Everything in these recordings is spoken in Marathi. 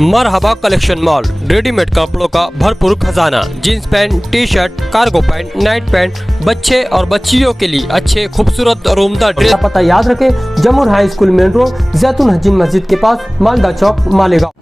मरहबा कलेक्शन मॉल, रेडीमेड कपड़ों का भरपूर खजाना, jeans pant, T shirt, cargo pant, Knight pant, बच्चे और बच्चियों के लिए अच्छे खूबसूरत और उम्दा ड्रेस। पता याद रखें, जमुर हाई स्कूल मेन रोड, जैतून हजीन मस्जिद के पास, मालदा चौक, मालेगांव।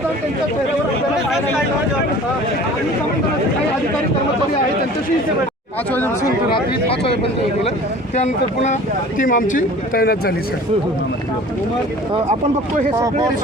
समाधान त्यांच्या चेहऱ्यावर काही अधिकारी कर्मचारी आहेत त्यांच्याशी 5 वाजेपासून रात्री 5 वाजेपर्यंत गेलं. त्यानंतर पुन्हा टीम आमची तैनात झाली सर. आपण बघतो हे सगळे